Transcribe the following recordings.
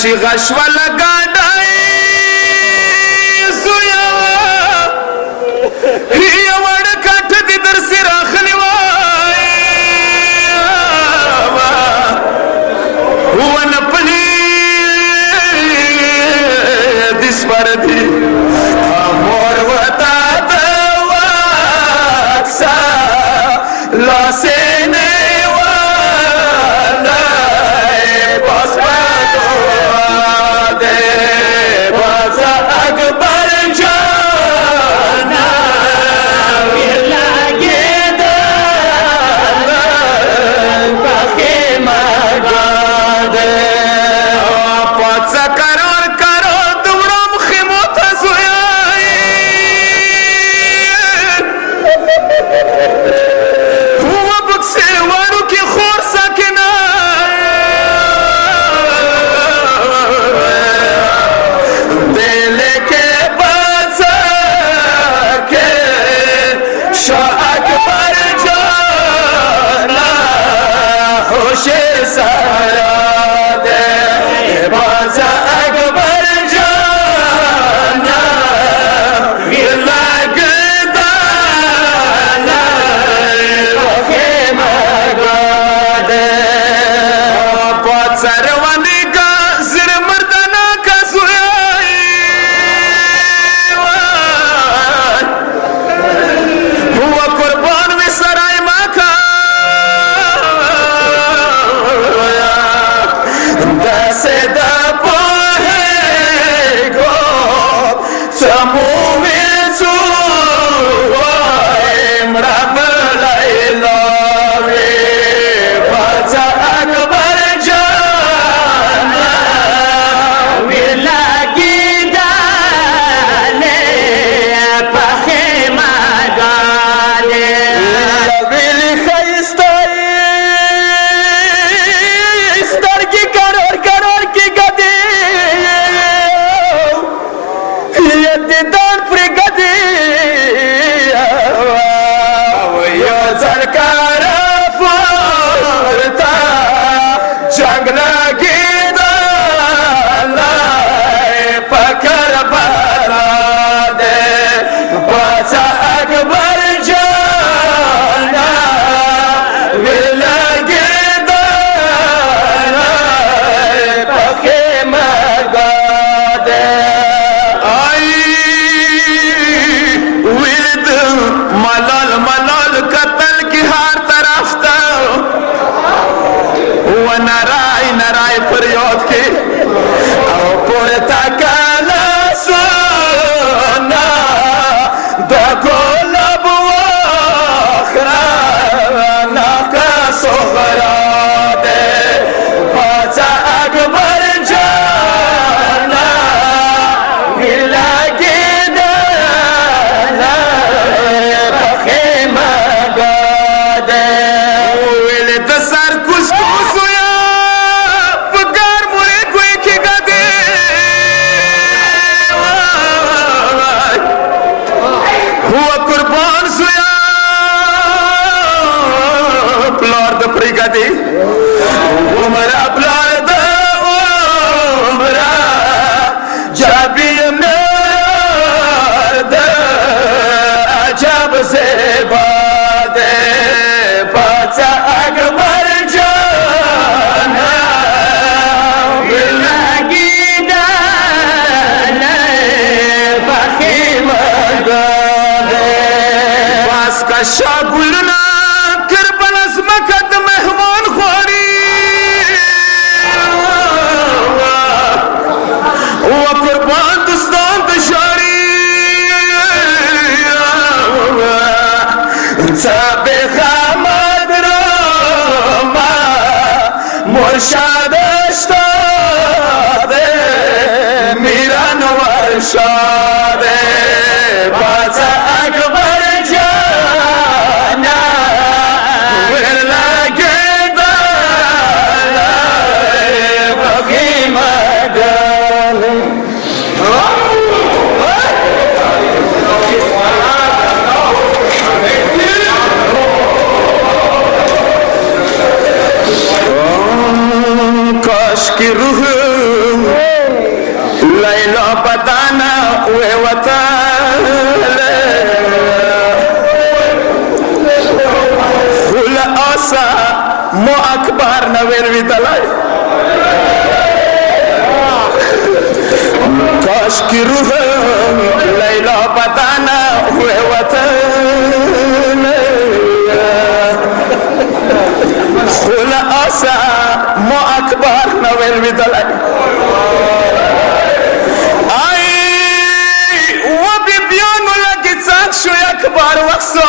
چې غشوله ګاډۍ زویه یوه ډکاټه دې درسې راغلې وای ونه پلي دې سپاره دي مور وتا د واکسه لاسې شاګلنا کربل ازمکه د مهمان خواري و قربان دستان د شاري څه خامد رما مرشد اشتاد میران ورشاد باز اکبر کاش کی روحم لیلا بدانا ہوئے وطن خول آسا مو اکبر نویل ویدلائی آئی و بی بیانو لگی چاک شوی اکبر وقصو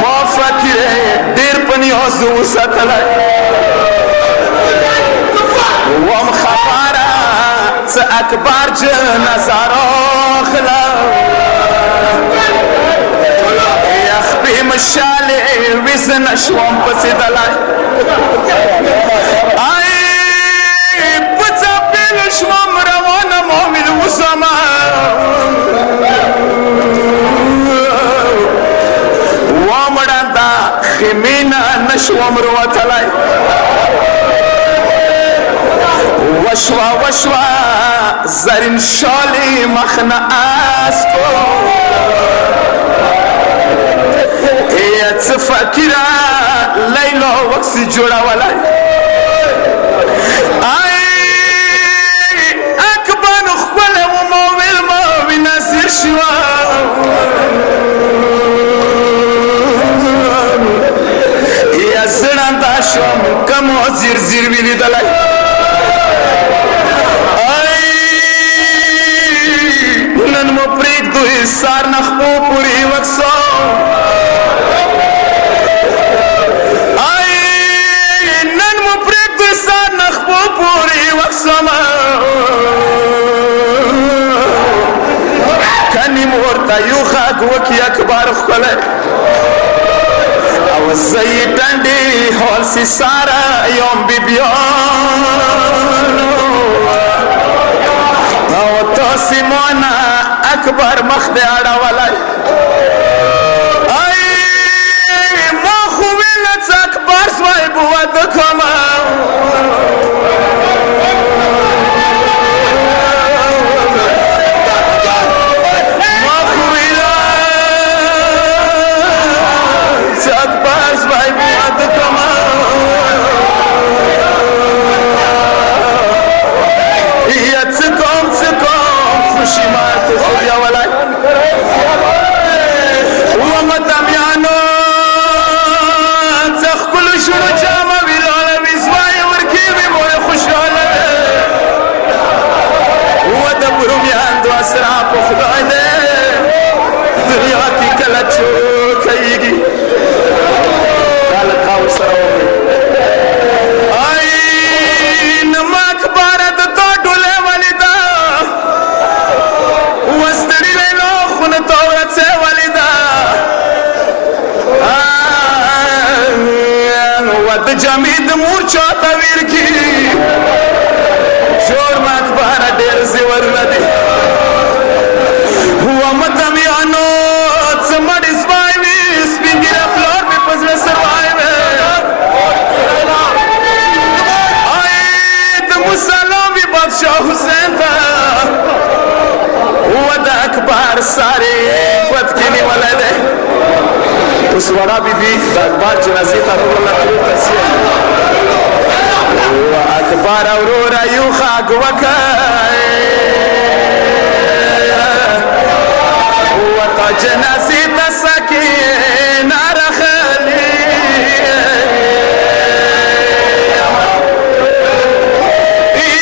ما فکره دیر پنیازو ستلائی وم خبره چه اکبر جنازه را خلا یخ بی مشالی ویزن شوم پسی دلای ای پتا بیل شوم روان مومن وزم وامران دا خیمینا نشوم رو تلای وشوا وشوا زرین شالی مخنا اسکو ایت فکرا لیلا وقسی جوڑا ولی ای اکبر خبل و مووی نصیر شوا یا زران داشم کمو زیر ویلی دلائی سار نخبو پوری وقصو آئی نن مپریک دوی سار نخبو پوری وقصو کنی مورتا یو خاک وکی اکبار خلے او زی ٹنڈی حول سی سارا یوم بی بیانو او تو سیمونا اکبر مخد آڑا والائی ای ما خوبی لچ اکبر سوائی بود کما ما خوبی لچ اکبر سوائی بود کما یا چکم خوشی مات خوبیا والائی ومتمیانو تخکلو شنو جامع ویلالا ویزوائی ورکی بی موی خوشحالا ودبرو میان دو اسرا پو خدای دے دنیا کی کلچو کئیگی کالت خاو سرو آئی نمک بارد تو ڈولے والی دا وستری لیلو خون تورت سے ولیدہ ود جمید مورچا تویر کی جور مکبارا دیر زیور ندی ومتمیانو چمڑ اسوائی وی سپینگی رفلور بی پزل سروائی وی آئی دمو سلام بی بادشاہ حسین تا ود اکبر سارے قد کینی والے دے اس وڑا بی بی اکبر جنازی تا رو اللہ کلو تسیر و اکبر اورورا یو خاک وکائے و تا جنازی تا سکین رخلی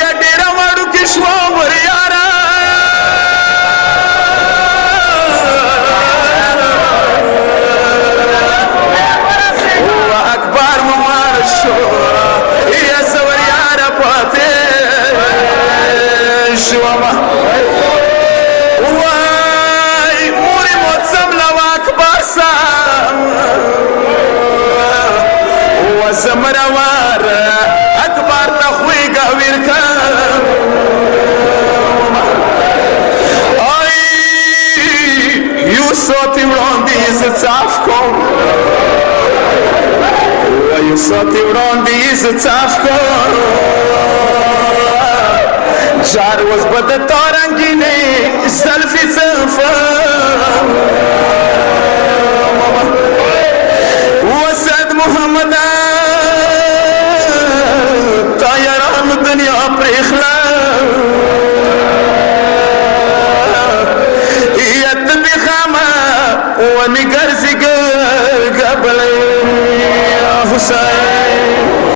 یا دیرا وڑو کشوا وریارا زمروار اکبر تخوی گویر کن آئی یو صوتی وراندیز چاف کن و یو صوتی وراندیز چاف کن جار وز بد تارنگینی زلفی زلفن